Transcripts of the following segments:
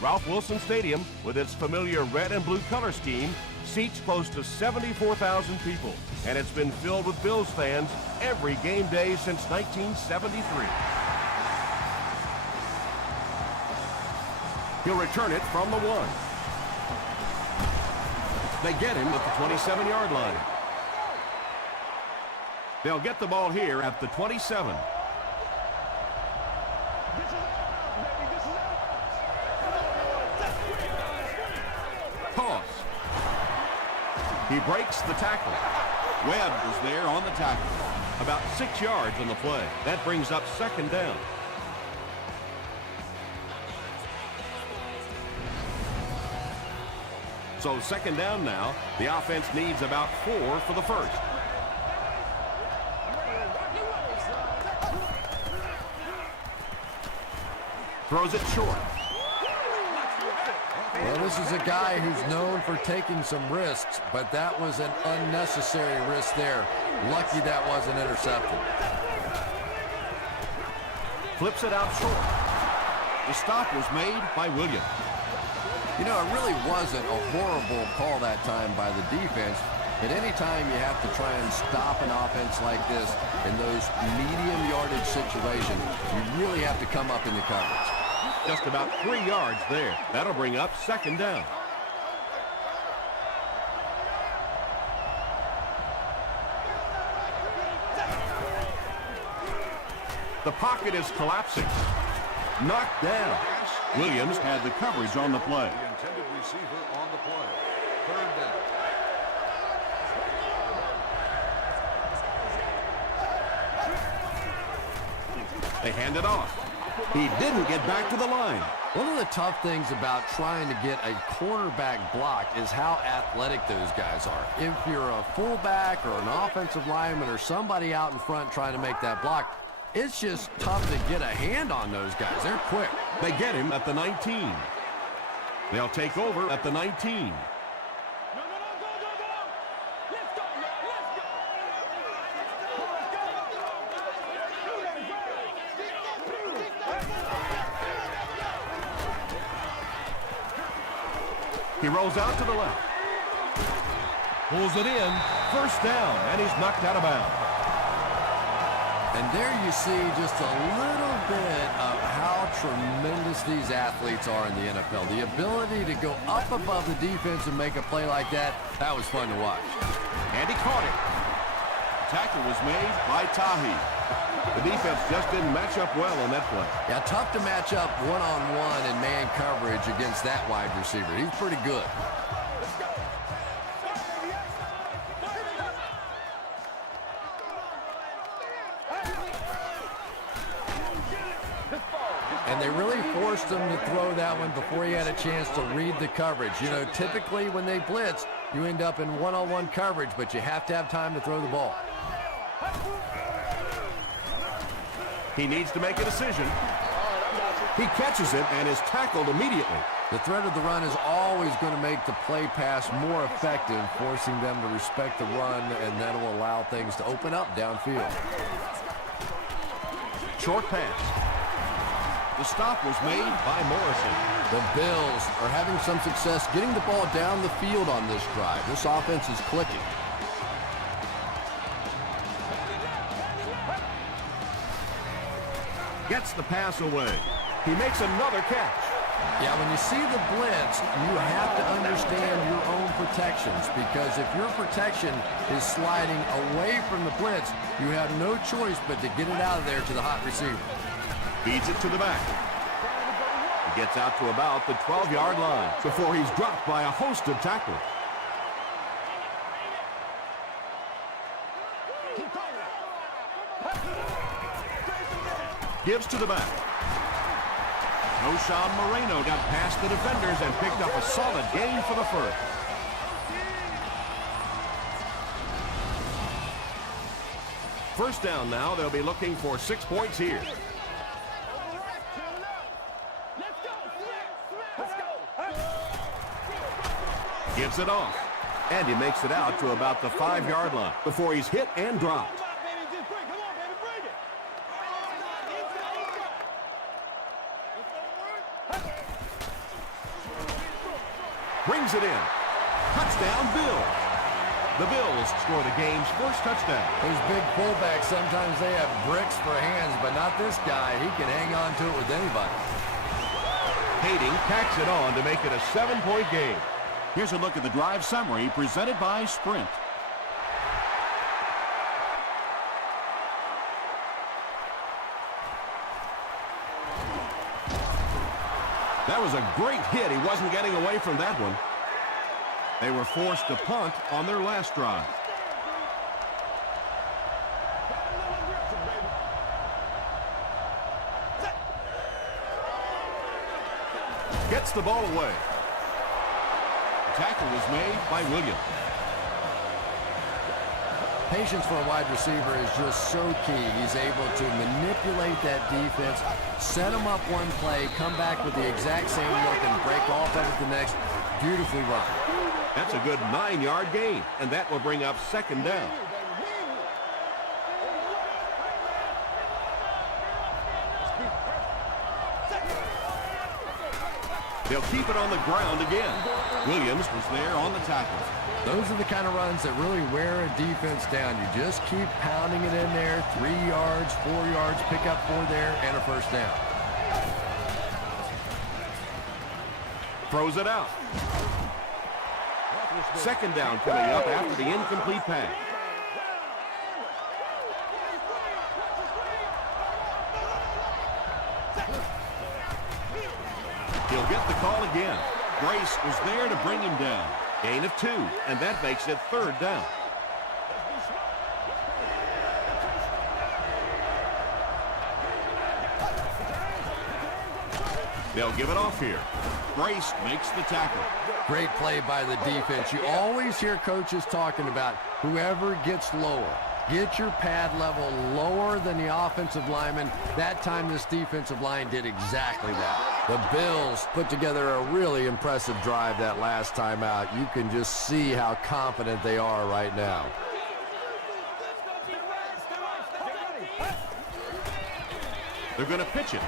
Ralph Wilson Stadium, with its familiar red and blue color scheme, seats close to 74,000 people, and it's been filled with Bills fans every game day since 1973. He'll return it from the 1. They get him at the 27-yard line. They'll get the ball here at the 27. Toss. He breaks the tackle. Webb was there on the tackle. About 6 yards on the play. That brings up second down. So second down now. The offense needs about 4 for the first. Throws it short. Well, this is a guy who's known for taking some risks, but that was an unnecessary risk there. Lucky that wasn't intercepted. Flips it out short. The stop was made by Williams. You know, it really wasn't a horrible call that time by the defense, but anytime you have to try and stop an offense like this in those medium yardage situations, you really have to come up in the coverage. Just about 3 yards there. That'll bring up second down. The pocket is collapsing. Knocked down. Williams had the coverage on the play. The intended receiver on the play. Third down. They hand it off. He didn't get back to the line. One of the tough things about trying to get a cornerback blocked is how athletic those guys are. If you're a fullback or an offensive lineman or somebody out in front trying to make that block, it's just tough to get a hand on those guys. They're quick. They get him at the 19. They'll take over at the 19. He rolls out to the left. Pulls it in. First down, and he's knocked out of bounds. And there you see just a little bit of how tremendous these athletes are in the NFL. The ability to go up above the defense and make a play like that, that was fun to watch. And he caught it. Tackle was made by Tahi. The defense just didn't match up well on that play. Yeah, tough to match up one-on-one in man coverage against that wide receiver. He's pretty good. And they really forced him to throw that one before he had a chance to read the coverage. You know, typically when they blitz, you end up in one-on-one coverage, but you have to have time to throw the ball. He needs to make a decision. He catches it and is tackled immediately. The threat of the run is always going to make the play pass more effective, forcing them to respect the run, and that will allow things to open up downfield. Short pass. The stop was made by Morrison. The Bills are having some success getting the ball down the field on this drive. This offense is clicking. Gets the pass away. He makes another catch. Yeah, when you see the blitz, you have to understand your own protections, because if your protection is sliding away from the blitz, you have no choice but to get it out of there to the hot receiver. Feeds it to the back. He gets out to about the 12-yard line before he's dropped by a host of tacklers. Gives to the back. O'Shawn Moreno got past the defenders and picked up a solid gain for the first. First down now. They'll be looking for 6 points here. Gives it off. And he makes it out to about the 5-yard line before he's hit and dropped. Brings it in. Touchdown, Bills. The Bills score the game's first touchdown. Those big fullbacks, sometimes they have bricks for hands, but not this guy. He can hang on to it with anybody. Hayden tacks it on to make it a 7-point game. Here's a look at the drive summary presented by Sprint. That was a great hit. He wasn't getting away from that one. They were forced to punt on their last drive. Gets the ball away. The tackle was made by Williams. Patience for a wide receiver is just so key. He's able to manipulate that defense, set them up one play, come back with the exact same look, and break off of it the next. Beautifully run. That's a good 9-yard gain, and that will bring up second down. They'll keep it on the ground again. Williams was there on the tackle. Those are the kind of runs that really wear a defense down. You just keep pounding it in there. 3 yards, 4 yards, pick up 4 there, and a first down. Throws it out. Second down coming up after the incomplete pass. He'll get the call again. Grace was there to bring him down. Gain of 2, and that makes it third down. They'll give it off here. Grace makes the tackle. Great play by the defense. You always hear coaches talking about whoever gets lower. Get your pad level lower than the offensive lineman. That time this defensive line did exactly that. The Bills put together a really impressive drive that last time out. You can just see how confident they are right now. They're going to pitch it.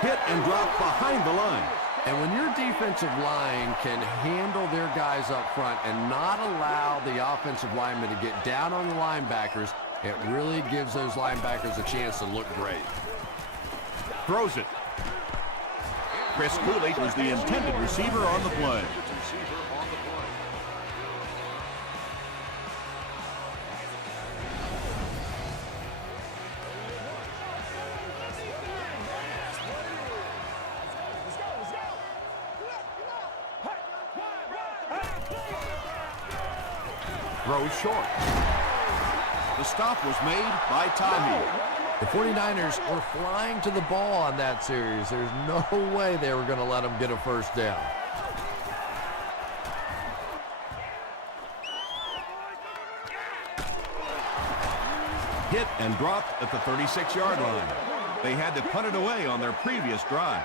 Hit and drop behind the line. And when your defensive line can handle their guys up front and not allow the offensive linemen to get down on the linebackers, it really gives those linebackers a chance to look great. Throws it. Chris Cooley was the intended receiver on the play. Throws short. The stop was made by Tahi. The 49ers were flying to the ball on that series. There's no way they were going to let them get a first down. Hit and dropped at the 36-yard line. They had to punt it away on their previous drive.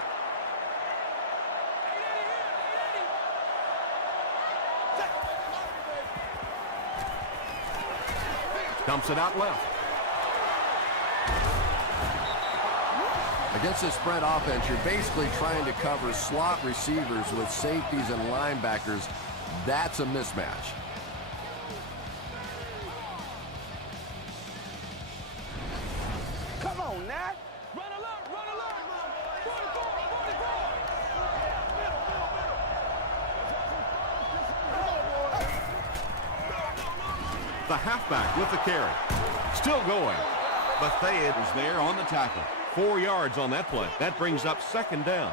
Dumps it out left. Against this spread offense, you're basically trying to cover slot receivers with safeties and linebackers. That's a mismatch. Come on, Nat. Run alert, run alert. 44. The halfback with the carry. Still going. Bethea was there on the tackle. 4 yards on that play. That brings up second down.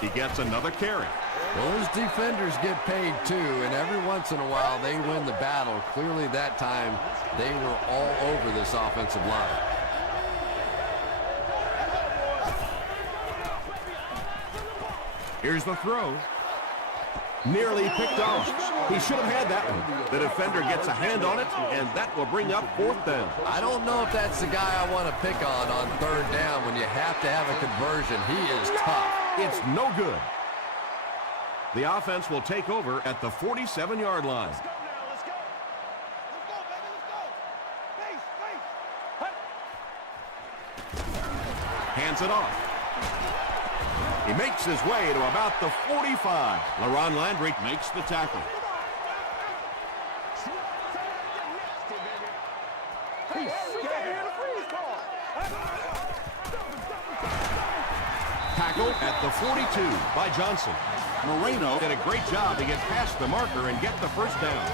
He gets another carry. Well, those defenders get paid too, and every once in a while they win the battle. Clearly that time they were all over this offensive line. Here's the throw. Nearly picked off. He should have had that one. The defender gets a hand on it, and that will bring up fourth down. I don't know if that's the guy I want to pick on third down when you have to have a conversion. He is tough. It's no good. The offense will take over at the 47-yard line. Let's go now, let's go. Let's go, baby, let's go. Base, base. Hands it off. He makes his way to about the 45. LaRon Landry makes the tackle. Tackle at the 42 by Johnson. Moreno Did a great job to get past the marker and get the first down.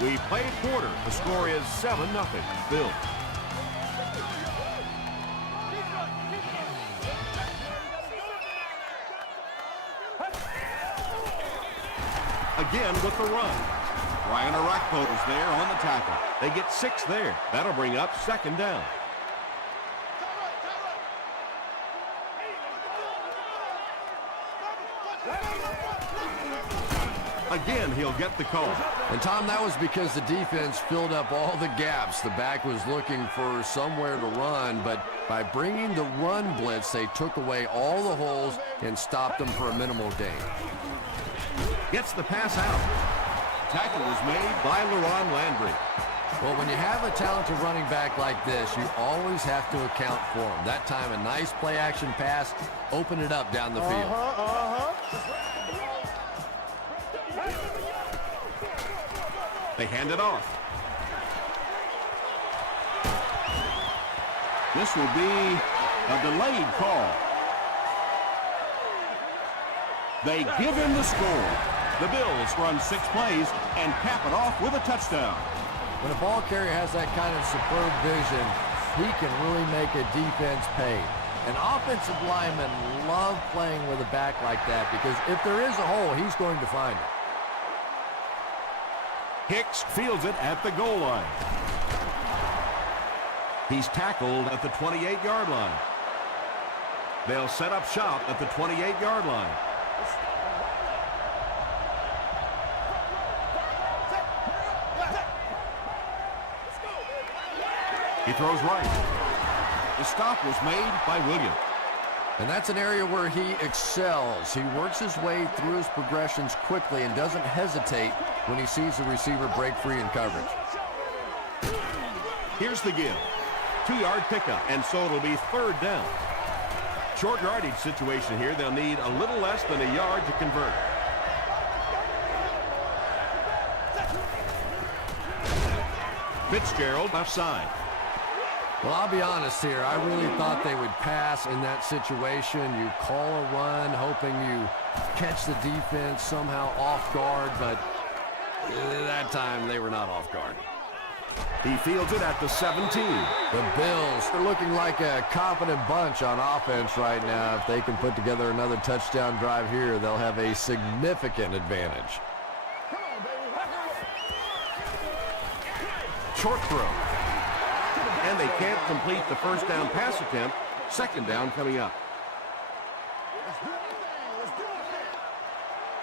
We played quarter. The score is 7-0. Bills. Again with the run. Ryan Arakpo is there on the tackle. They get 6 there. That'll bring up 2nd down. Again, he'll get the call. And, Tom, that was because the defense filled up all the gaps. The back was looking for somewhere to run, but by bringing the run blitz, they took away all the holes and stopped them for a minimal gain. Gets the pass out. Tackle was made By LaRon Landry. Well, when you have a talented running back like this, you always have to account for him. That time, a nice play-action pass, open it up down the field. They hand it off. This will be a delayed call. They give him the score. The Bills run 6 plays and cap it off with a touchdown. When a ball carrier has that kind of superb vision, he can really make a defense pay. An offensive lineman love playing with a back like that because if there is a hole, he's going to find it. Hicks fields it at the goal line. He's tackled at the 28-yard line. They'll set up shop at the 28-yard line. He throws right. The stop was made by Williams. And that's an area where he excels. He works his way through his progressions quickly and doesn't hesitate when he sees the receiver break free in coverage. Here's the give. 2-yard pickup, and so it'll be 3rd down. Short yardage situation here. They'll need a little less than a yard to convert. Fitzgerald left side. Well, I'll be honest here. I really thought they would pass in that situation. You call a run, hoping you catch the defense somehow off guard, but that time they were not off guard. He fields it at the 17. The Bills are looking like a confident bunch on offense right now. If they can put together another touchdown drive here, they'll have a significant advantage. Short throw. And they can't complete the first down pass attempt. 2nd down coming up.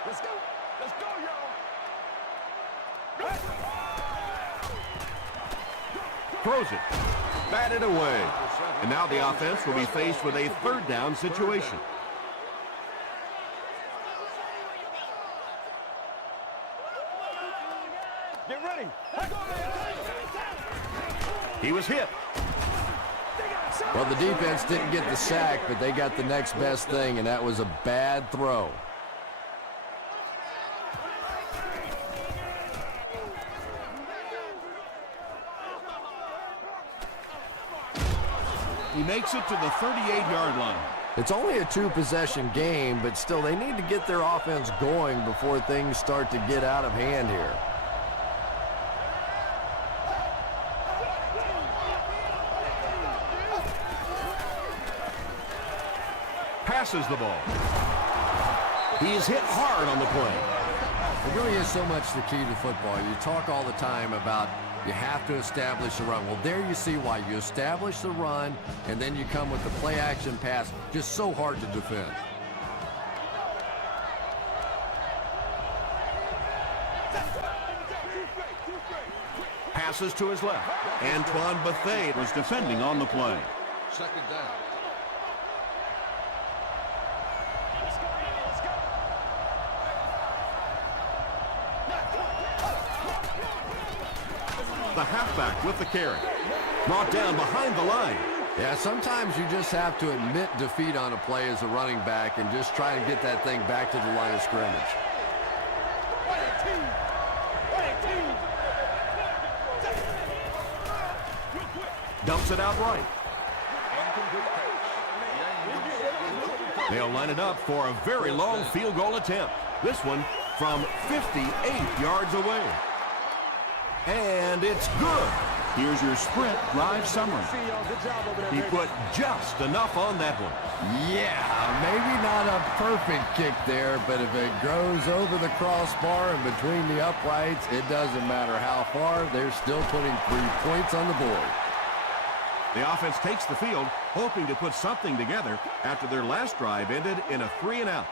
Let's go, y'all. Throws it. Batted away. And now the offense will be faced with a 3rd down situation. Get ready. He was hit. Well, the defense didn't get the sack, but they got the next best thing, and that was a bad throw. He makes it to the 38-yard line. It's only a 2-possession game, but still they need to get their offense going before things start to get out of hand here. Passes the ball. He's hit hard on the play. It really is so much the key to football. You talk all the time about you have to establish the run. Well, there you see why. You establish the run, and then you come with the play-action pass. Just so hard to defend. Passes to his left. Antoine Bethea Was defending on the play. 2nd down. the halfback with the carry. Brought down behind the line. Yeah, sometimes you just have to admit defeat on a play as a running back and just try to get that thing back to the line of scrimmage. Dumps it out right. They'll line it up for a very long field goal attempt. This one from 58 yards away. And it's good. Here's your sprint drive summary. He put just enough on that one. Yeah, maybe not a perfect kick there, but if it goes over the crossbar and between the uprights, it doesn't matter how far, they're still putting 3 points on the board. The offense takes the field, hoping to put something together after their last drive ended in a 3-and-out.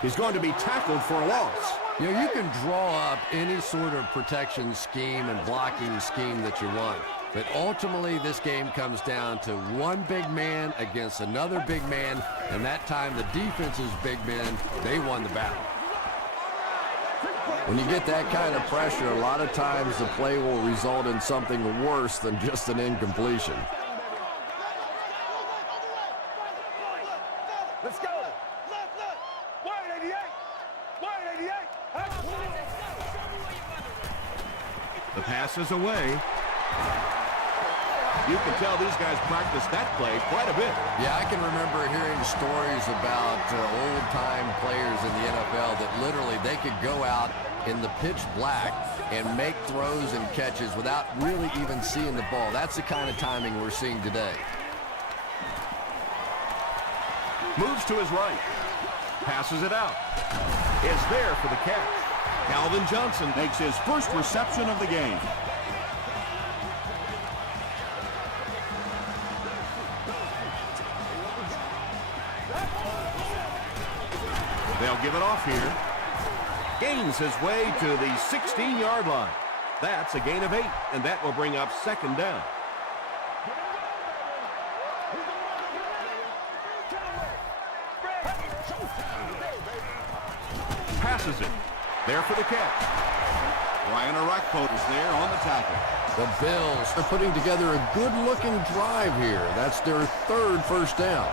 He's going to be tackled for a loss. You know, you can draw up any sort of protection scheme and blocking scheme that you want. But ultimately, this game comes down to one big man against another big man. And that time, the defense's big men, they won the battle. When you get that kind of pressure, a lot of times the play will result in something worse than just an incompletion. Let's go. Wide 88. Wide 88. The pass is away. You can tell these guys practice that play quite a bit. Yeah, I can remember hearing stories about old-time players in the NFL that literally they could go out in the pitch black and make throws and catches without really even seeing the ball. That's the kind of timing we're seeing today. Moves to his right. Passes it out. It's there for the catch. Calvin Johnson Makes his first reception of the game. They'll give it off here. Gains his way to the 16-yard line. That's a gain of 8, and that will bring up second down. Passes it. There for the catch. Brian Arakpo is there on the tackle. The Bills are putting together a good-looking drive here. That's their 3rd first down.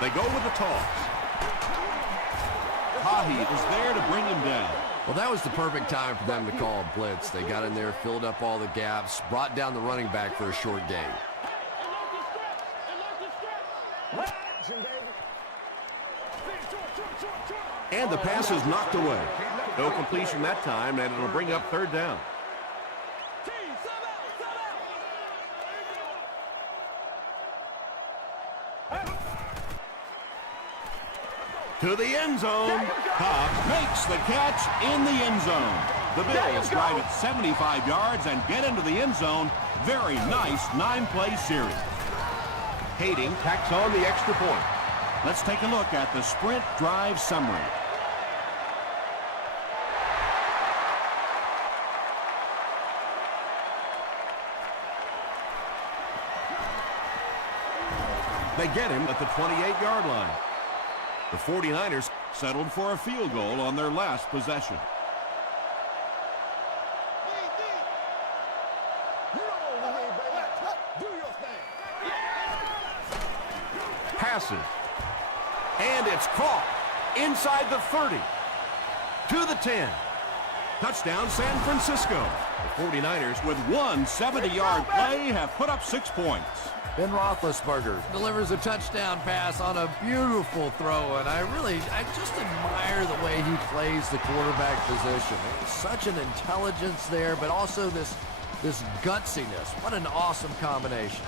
They go with the toss. Hahi is there to bring him down. Well, that was the perfect time for them to call a blitz. They got in there, filled up all the gaps, brought down the running back for a short gain. And the pass is knocked away. No completion that time, and it'll bring up third down. To the end zone. Cobb makes the catch in the end zone. The Bills drive it 75 yards and get into the end zone. Very nice 9-play series. Hayden tacks on the extra point. Let's take a look at the sprint drive summary. They get him at the 28-yard line. The 49ers Settled for a field goal on their last possession. passes. And it's caught inside the 30 to the 10. Touchdown, San Francisco. The 49ers, with one 70-yard play, have put up 6 points. Ben Roethlisberger delivers a touchdown pass on a beautiful throw, and I just admire the way he plays the quarterback position. Such an intelligence there, but also this gutsiness. What an awesome combination.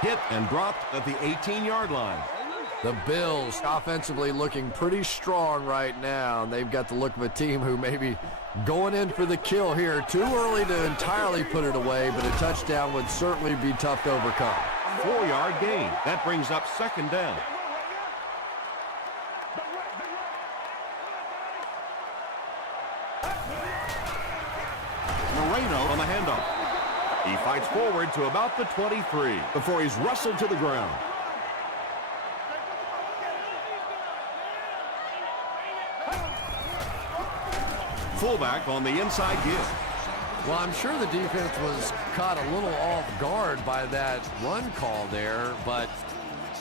Hit and dropped at the 18-yard line. The Bills offensively looking pretty strong right now, and they've got the look of a team who may be going in for the kill here. Too early to entirely put it away, but a touchdown would certainly be tough to overcome. 4-yard gain. That brings up second down. Moreno on the handoff. He fights forward to about the 23 before he's wrestled to the ground. Fullback on the inside give. Well, I'm sure the defense was caught a little off guard by that run call there, but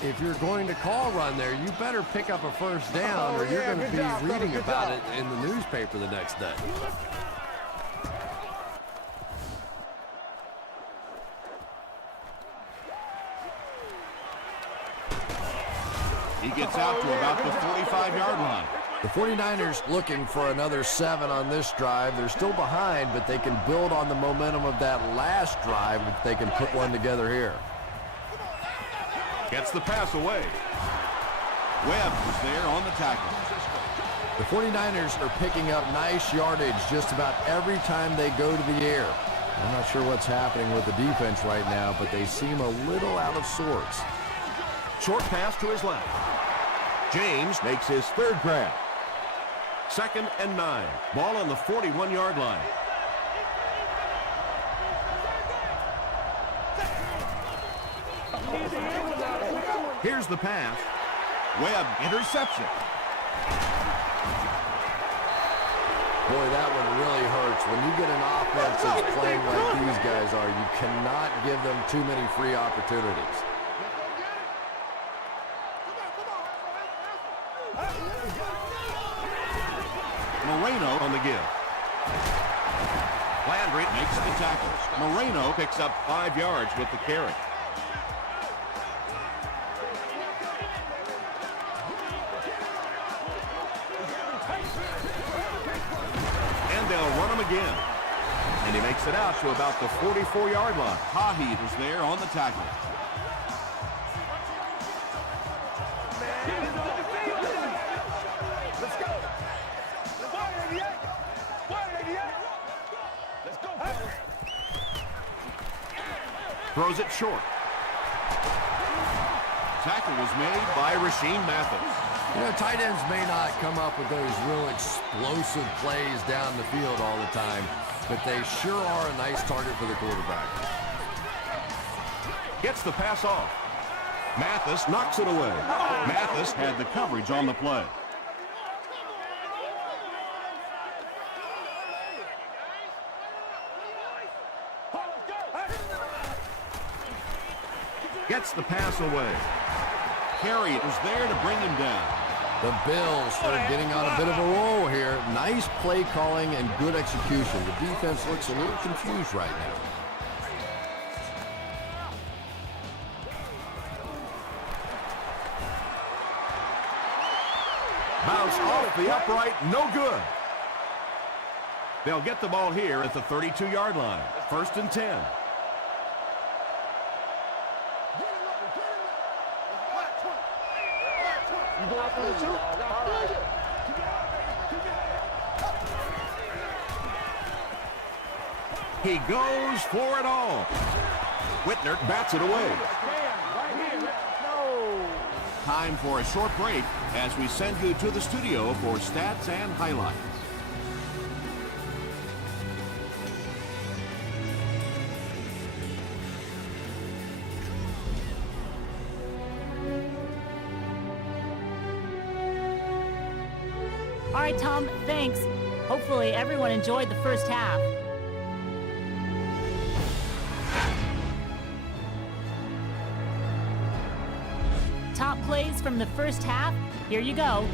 if you're going to call run there, you better pick up a first down or you're going to be reading about it in the newspaper the next day. He gets out to about the 45-yard line. The 49ers looking for another 7 on this drive. They're still behind, but they can build on the momentum of that last drive if they can put one together here. Gets the pass away. Webb was there on the tackle. The 49ers are picking up nice yardage just about every time they go to the air. I'm not sure what's happening with the defense right now, but they seem a little out of sorts. Short pass to his left. James makes his third grab. 2nd and 9. Ball on the 41-yard line. Here's the pass. Webb, interception. Boy, that one really hurts. When you get an offense that's playing like these guys are, you cannot give them too many free opportunities. Moreno on the give. Landry Makes the tackle. Moreno picks up 5 yards with the carry. And they'll run him again. And he makes it out to about the 44-yard line. Haheed was there on the tackle. Throws it short. Tackle was made By Rasheem Mathis. You know, tight ends may not come up with those real explosive plays down the field all the time, but they sure are a nice target for the quarterback. Gets the pass off. Mathis knocks it away. Mathis had the coverage on the play. Gets the pass away. Carey was there to bring him down. The Bills are getting on a bit of a roll here. Nice play calling and good execution. The defense looks a little confused right now. Bounce off the upright, no good. They'll get the ball here at the 32-yard line. 1st and 10. He goes for it all. Whitner bats it away. Time for a short break as we send you to the studio for stats and highlights. All right, Tom, thanks. Hopefully everyone enjoyed the first half. Top plays from the first half. Here you go.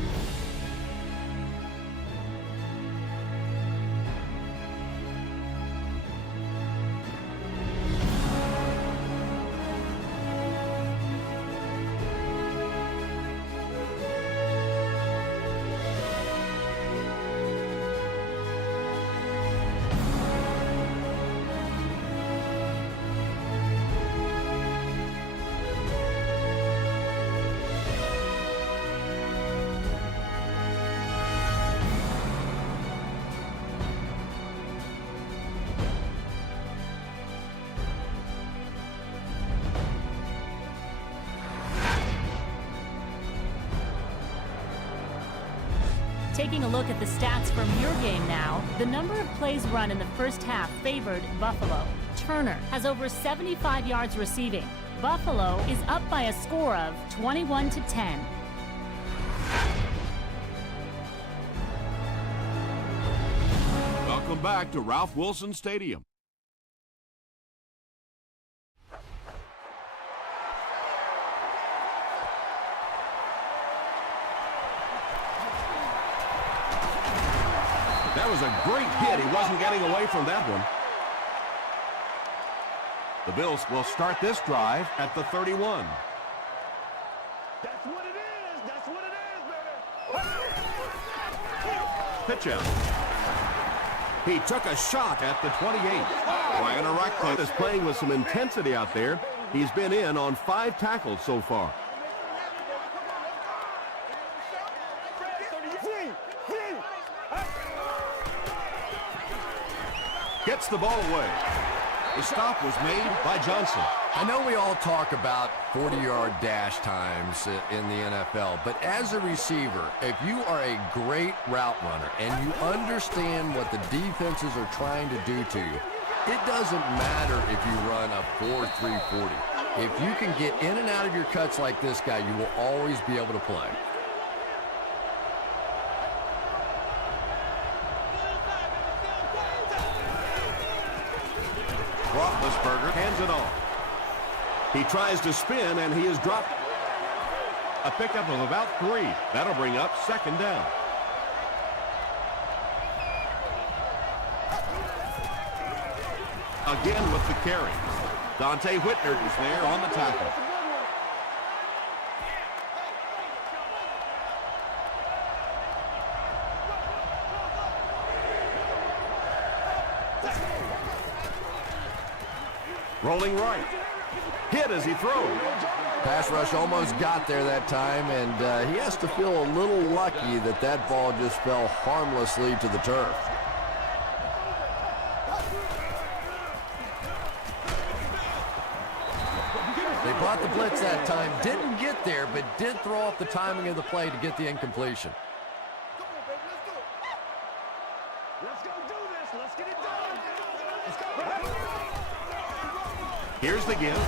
Taking a look at the stats from your game now, the number of plays run in the first half favored Buffalo. Turner has over 75 yards receiving. Buffalo is up by a score of 21-10. Welcome back to Ralph Wilson Stadium. That was a great hit. He wasn't getting away from that one. The Bills will start this drive at the 31. That's what it is. That's what it is, baby. Pitch out. He took a shot at the 28. Ryan Arakpo is playing with some intensity out there. He's been in on 5 tackles so far. Gets the ball away. The stop was made by Johnson. I know we all talk about 40-yard dash times in the NFL, but as a receiver, if you are a great route runner and you understand what the defenses are trying to do to you, it doesn't matter if you run a 4.3 40. If you can get in and out of your cuts like this guy, you will always be able to play. Roethlisberger hands it off. He tries to spin, and he is dropped. A pickup of about 3. That'll bring up second down. Again with the carry. Dante Whitner is there on the tackle. Rolling right. Hit as he throws. Pass rush almost got there that time, and he has to feel a little lucky that that ball just fell harmlessly to the turf. They brought the blitz that time, didn't get there, but did throw off the timing of the play to get the incompletion. Let's go do this. Let's get it done. Let's go. Here's the give.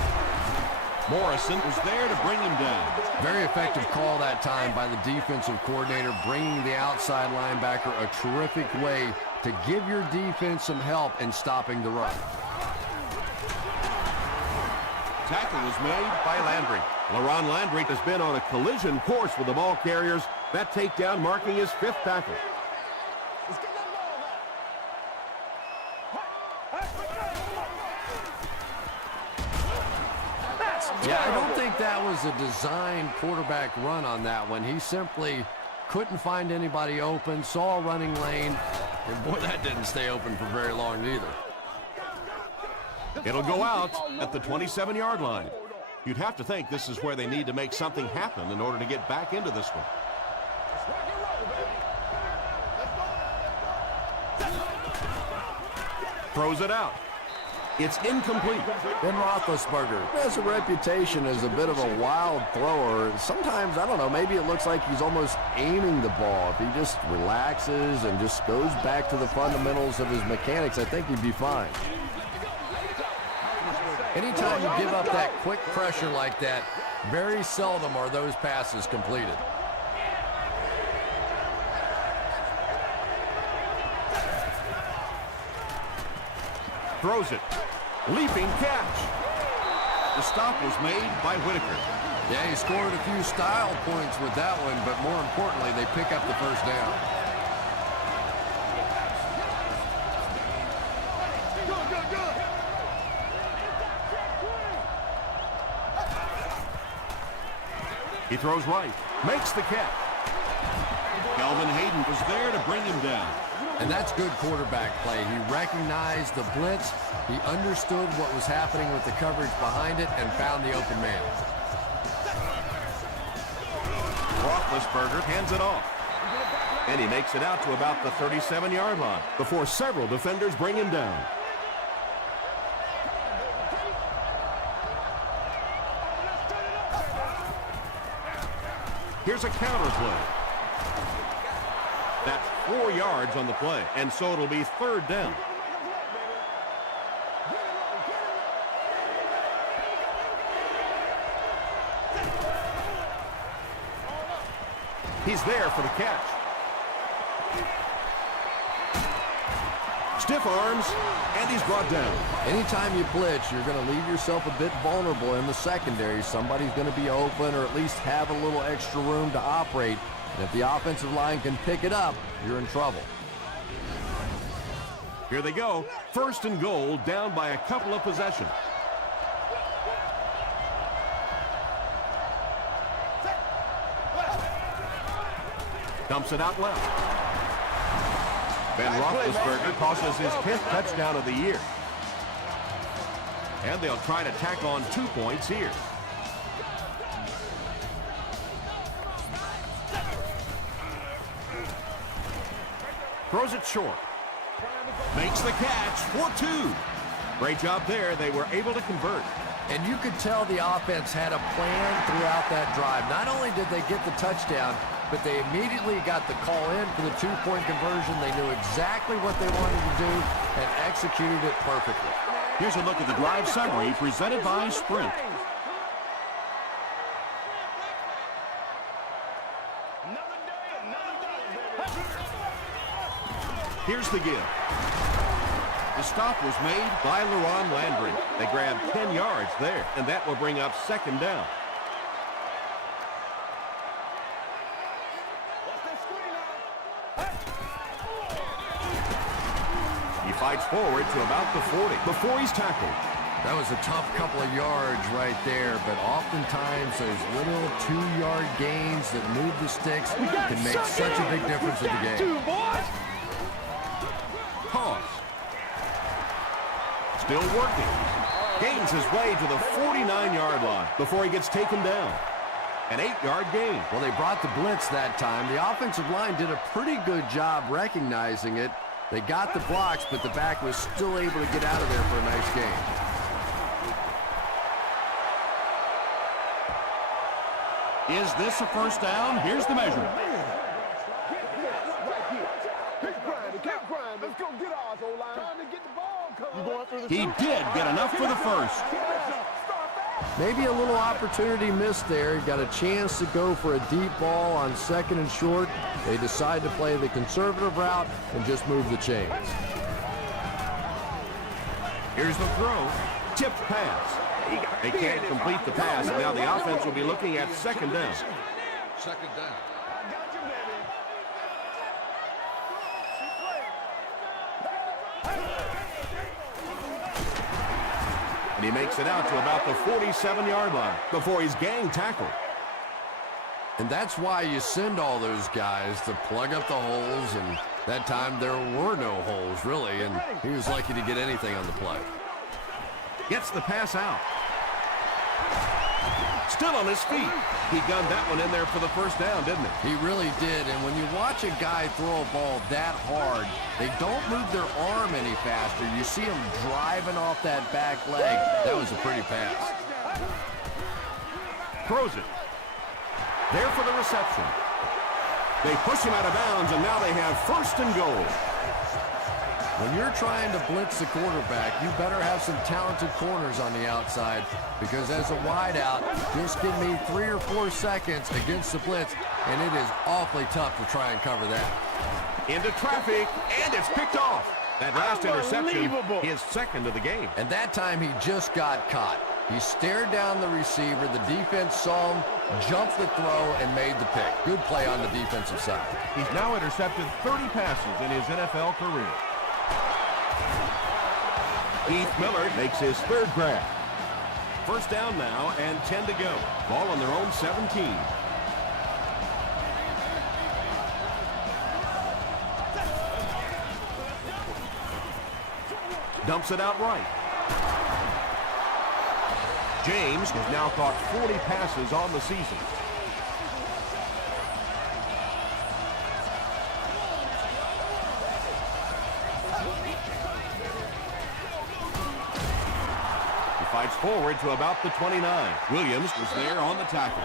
Morrison was there to bring him down. Very effective call that time by the defensive coordinator, bringing the outside linebacker a terrific way to give your defense some help in stopping the run. Tackle was made by Landry. LaRon Landry has been on a collision course with the ball carriers. That takedown marking his 5th tackle. Let's get that ball back. Yeah, I don't think that was a designed quarterback run on that one. He simply couldn't find anybody open, saw a running lane, and boy, that didn't stay open for very long either. It'll go out at the 27-yard line. You'd have to think this is where they need to make something happen in order to get back into this one. Throws it out. It's incomplete. Ben Roethlisberger has a reputation as a bit of a wild thrower. Sometimes, I don't know, maybe it looks like he's almost aiming the ball. If he just relaxes and just goes back to the fundamentals of his mechanics, I think he'd be fine. Anytime you give up that quick pressure like that, very seldom are those passes completed. Throws it. Leaping catch. The stop was made by Whitaker. Yeah, he scored a few style points with that one, but more importantly, they pick up the first down. He throws right. Makes the catch. Kelvin Hayden was there to bring him down. And that's good quarterback play. He recognized the blitz, he understood what was happening with the coverage behind it, and found the open man. Roethlisberger hands it off. And he makes it out to about the 37-yard line before several defenders bring him down. Here's a counter play. 4 yards on the play, and so it'll be 3rd down. He's there for the catch. Stiff arms, and he's brought down. Anytime you blitz, you're going to leave yourself a bit vulnerable in the secondary. Somebody's going to be open or at least have a little extra room to operate. And if the offensive line can pick it up, you're in trouble. Here they go. 1st and goal, down by a couple of possessions. Dumps it out left. Ben Roethlisberger tosses his 10th touchdown of the year. And they'll try to tack on 2 points here. Throws it short. Makes the catch for 2. Great job there. They were able to convert. And you could tell the offense had a plan throughout that drive. Not only did they get the touchdown, but they immediately got the call in for the 2-point conversion. They knew exactly what they wanted to do and executed it perfectly. Here's a look at the drive summary presented by Sprint. Here's the give. The stop was made by LaRon Landry. They grabbed 10 yards there, and that will bring up 2nd down. He fights forward to about the 40 before he's tackled. That was a tough couple of yards right there, but oftentimes those little 2-yard gains that move the sticks can make such a big difference in the game. Toss. Still working. Gains his way to the 49-yard line before he gets taken down. An 8-yard gain. Well, they brought the blitz that time. The offensive line did a pretty good job recognizing it. They got the blocks, but the back was still able to get out of there for a nice gain. Is this a 1st down? Here's the measurement. He did get enough for the 1st. Maybe a little opportunity missed there. He got a chance to go for a deep ball on 2nd and short. They decide to play the conservative route and just move the chains. Here's the throw. Tipped pass. They can't complete the pass, and now the offense will be looking at 2nd down. 2nd down. And he makes it out to about the 47-yard line before he's gang tackled. And that's why you send all those guys to plug up the holes, and that time there were no holes, really, and he was lucky to get anything on the play. Gets the pass out. Still on his feet. He gunned that one in there for the 1st down, didn't he? He really did, and when you watch a guy throw a ball that hard, they don't move their arm any faster. You see him driving off that back leg. That was a pretty pass. Throws it. There for the reception. They push him out of bounds, and now they have 1st and goal. When you're trying to blitz the quarterback, you better have some talented corners on the outside, because as a wideout, just give me 3 or 4 seconds against the blitz, and it is awfully tough to try and cover that. Into traffic, and it's picked off. That last interception is 2nd of the game. And that time he just got caught. He stared down the receiver, the defense saw him, jumped the throw, and made the pick. Good play on the defensive side. He's now intercepted 30 passes in his NFL career. Heath Miller makes his 3rd grab. 1st down now and 10 to go. Ball on their own 17. Dumps it out right. James has now caught 40 passes on the season. Fights forward to about the 29. Williams was there on the tackle.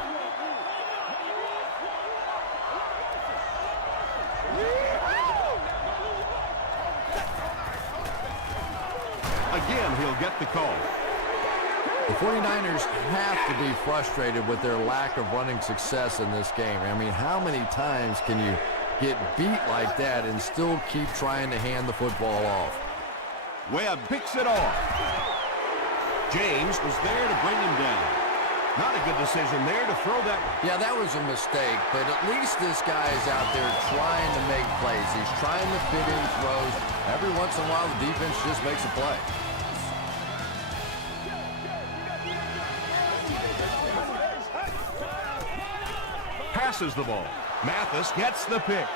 again, he'll get the call. The 49ers have to be frustrated with their lack of running success in this game. I mean, how many times can you get beat like that and still keep trying to hand the football off? Webb picks it off. James was there to bring him down. Not a good decision there to throw that. Yeah, that was a mistake, but at least this guy is out there trying to make plays. He's trying to fit in throws. Every once in a while, the defense just makes a play. Passes the ball. Mathis gets the pick.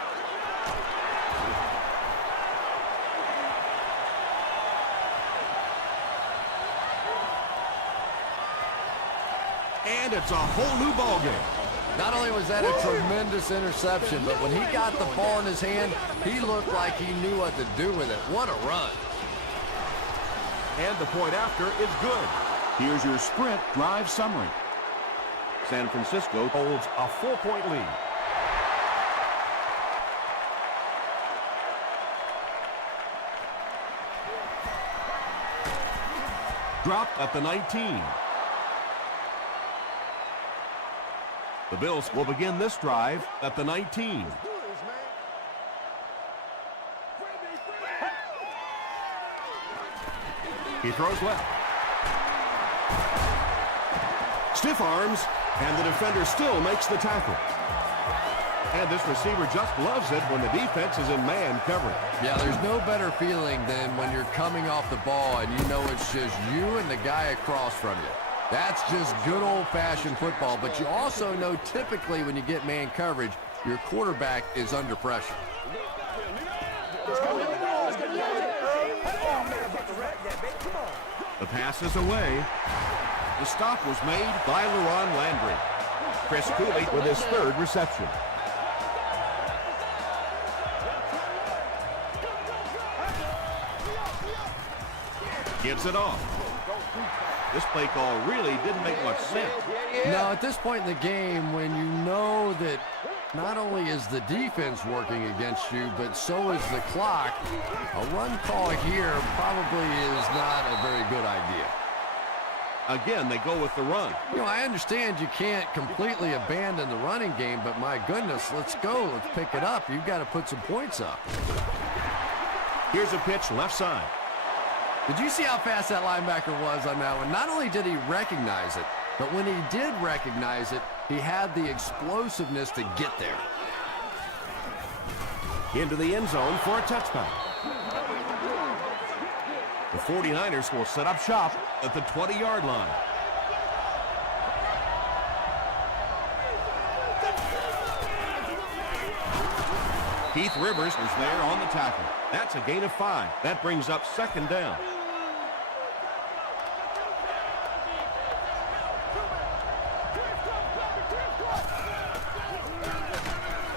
And it's a whole new ball game. Not only was that a tremendous interception, but when he got the ball in his hand, he looked like he knew what to do with it. What a run. And the point after is good. Here's your sprint drive summary. San Francisco holds a 4-point lead. Dropped at the 19. The Bills will begin this drive at the 19. He throws left. Stiff arms, and the defender still makes the tackle. And this receiver just loves it when the defense is in man coverage. Yeah, there's no better feeling than when you're coming off the ball and you know it's just you and the guy across from you. That's just good old-fashioned football, but you also know typically when you get man coverage, your quarterback is under pressure. The pass is away. The stop was made by LaRon Landry. Chris Cooley with his third reception. Gives it off. This play call really didn't make much sense. No, at this point in the game, when you know that not only is the defense working against you, but so is the clock, a run call here probably is not a very good idea. Again, they go with the run. You know, I understand you can't completely abandon the running game, but my goodness, let's go. Let's pick it up. You've got to put some points up. Here's a pitch left side. Did you see how fast that linebacker was on that one? Not only did he recognize it, but when he did recognize it, he had the explosiveness to get there. Into the end zone for a touchback. The 49ers will set up shop at the 20-yard line. Keith Rivers was there on the tackle. That's a gain of 5. That brings up second down.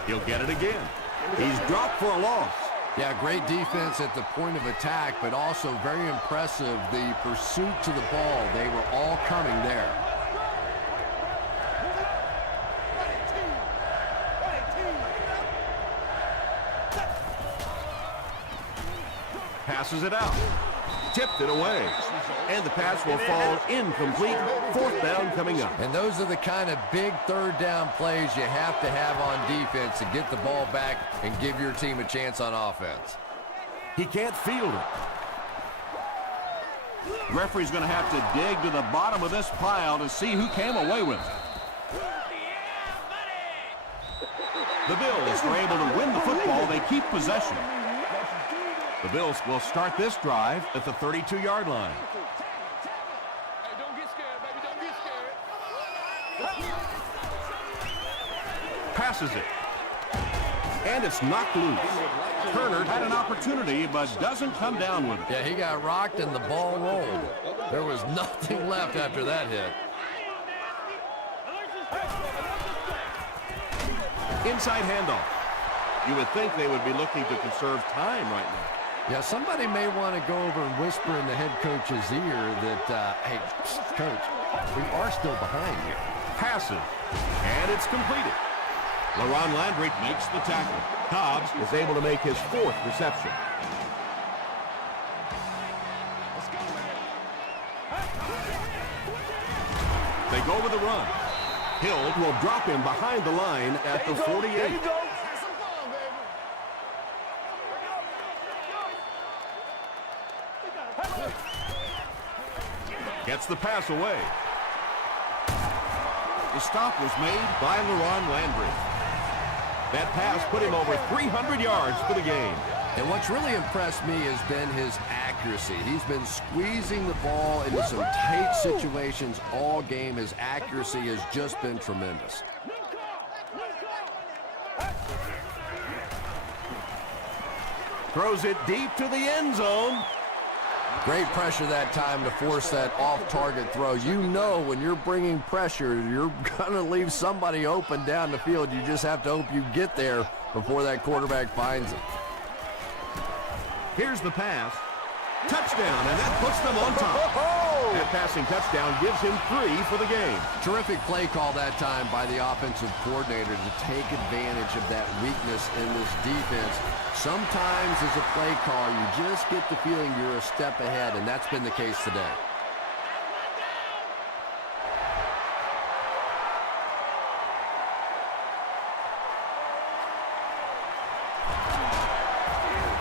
He'll get it again. He's dropped for a loss. Yeah, great defense at the point of attack, but also very impressive the pursuit to the ball. They were all coming there. Passes it out. Tipped it away. And the pass will fall incomplete. Fourth down coming up. And those are the kind of big third down plays you have to have on defense to get the ball back and give your team a chance on offense. He can't field it. Referee's going to have to dig to the bottom of this pile to see who came away with it. The Bills are able to win the football. They keep possession. The Bills will start this drive at the 32-yard line. Hey, don't get scared, baby. Don't get scared. Passes it. And it's knocked loose. Turner had an opportunity, but doesn't come down with it. Yeah, he got rocked and the ball rolled. There was nothing left after that hit. Inside handoff. You would think they would be looking to conserve time right now. Yeah, somebody may want to go over and whisper in the head coach's ear that, hey, coach, we are still behind here. Passes. And it's completed. LaRon Landry makes the tackle. Cobbs is able to make his fourth reception. Let's go, man. go with the run. Hill will drop him behind the line at the 48. There you go. Gets the pass away The stop was made by LaRon Landry. That pass put him over 300 yards for the game. And what's really impressed me has been his accuracy. He's been squeezing the ball into some tight situations all game. His accuracy has just been tremendous. Throws it deep to the end zone. Great pressure that time to force that off-target throw. You know when you're bringing pressure, you're going to leave somebody open down the field. You just have to hope you get there before that quarterback finds it. Here's the pass. Touchdown, and that puts them on top. That passing touchdown gives him 3 for the game. Terrific play call that time by the offensive coordinator to take advantage of that weakness in this defense. Sometimes as a play call, you just get the feeling you're a step ahead, and that's been the case today.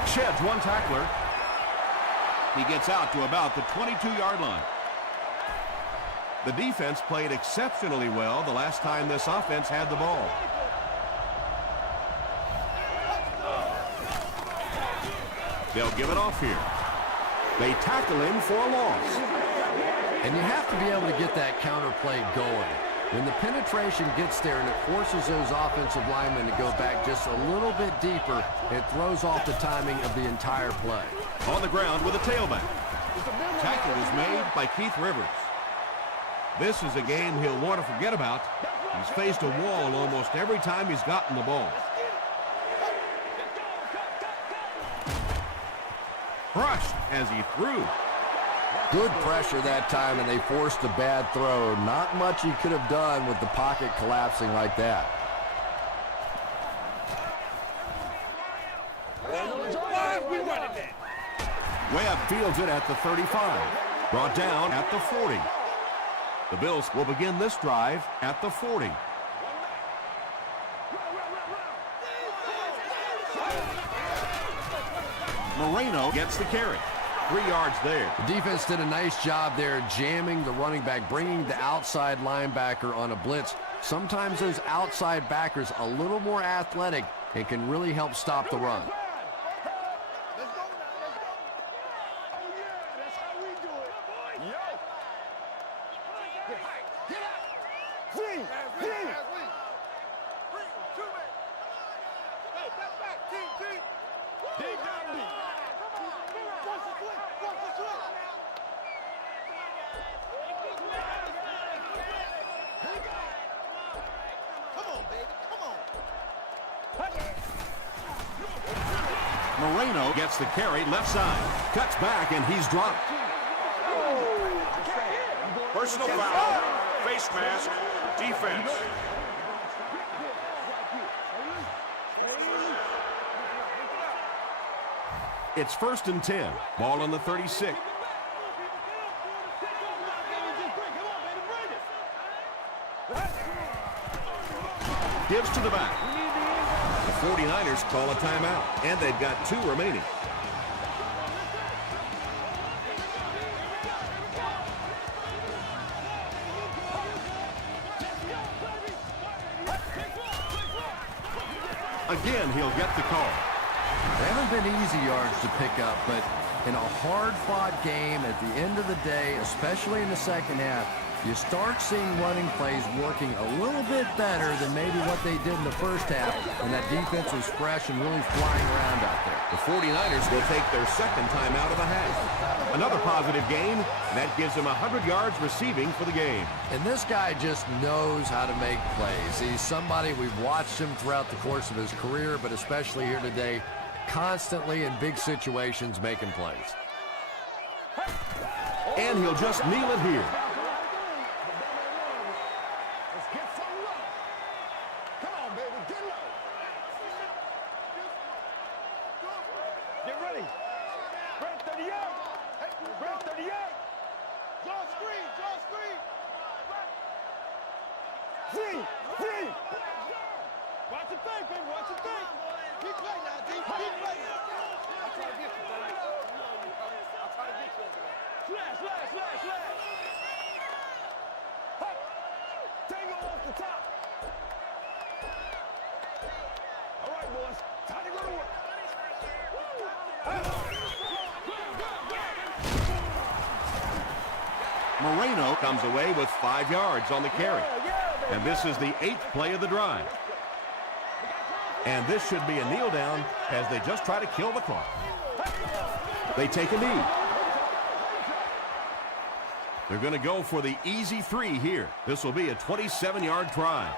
Sheds one tackler. He gets out to about the 22-yard line. The defense played exceptionally well the last time this offense had the ball. They'll give it off here. They tackle him for a loss. And you have to be able to get that counter play going. When the penetration gets there and it forces those offensive linemen to go back just a little bit deeper, it throws off the timing of the entire play. On the ground with a tailback. Tackle was made by Keith Rivers. This is a game he'll want to forget about. He's faced a wall almost every time he's gotten the ball. Crushed as he threw. Good pressure that time, and they forced a bad throw. Not much he could have done with the pocket collapsing like that. Webb fields it at the 35. Brought down at the 40. The Bills will begin this drive at the 40. Moreno gets the carry. 3 yards there. The defense did a nice job there jamming the running back, bringing the outside linebacker on a blitz. Sometimes those outside backers a little more athletic and can really help stop the run. Moreno gets the carry left side. Cuts back and he's dropped. Personal foul. Face mask. Defense. It's 1st and 10. Ball on the 36. Gives to the back. The 49ers call a timeout, and they've got 2 remaining. Again, he'll get the call. They haven't been easy yards to pick up, but in a hard-fought game at the end of the day, especially in the second half, you start seeing running plays working a little bit better than maybe what they did in the first half when that defense was fresh and really flying around out there. The 49ers will take their second time out of the half. Another positive gain. That gives him 100 yards receiving for the game. And this guy just knows how to make plays. He's somebody we've watched him throughout the course of his career, but especially here today, constantly in big situations making plays. And he'll just kneel it here. Get ready. Red 38. Red 38. Draw screen. Draw screen. Watch your thing, baby. Watch your thing. Keep playing now, D. Keep playing now. I'm trying to get you, buddy. I'm trying to get you over there. Slash. Hey. Tango off the top. All right, boys. Time to go to work. Moreno comes away with 5 yards on the carry. And this is the 8th play of the drive. And this should be a kneel down as they just try to kill the clock. They take a knee. They're going to go for the easy 3 here. This will be a 27-yard drive.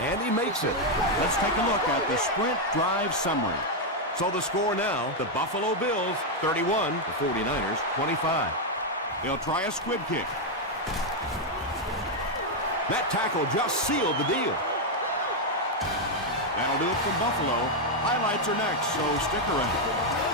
And he makes it. Let's take a look at the sprint drive summary. So the score now, the Buffalo Bills 31, the 49ers 25. They'll try a squib kick. That tackle just sealed the deal. That'll do it from Buffalo. Highlights are next, so stick around.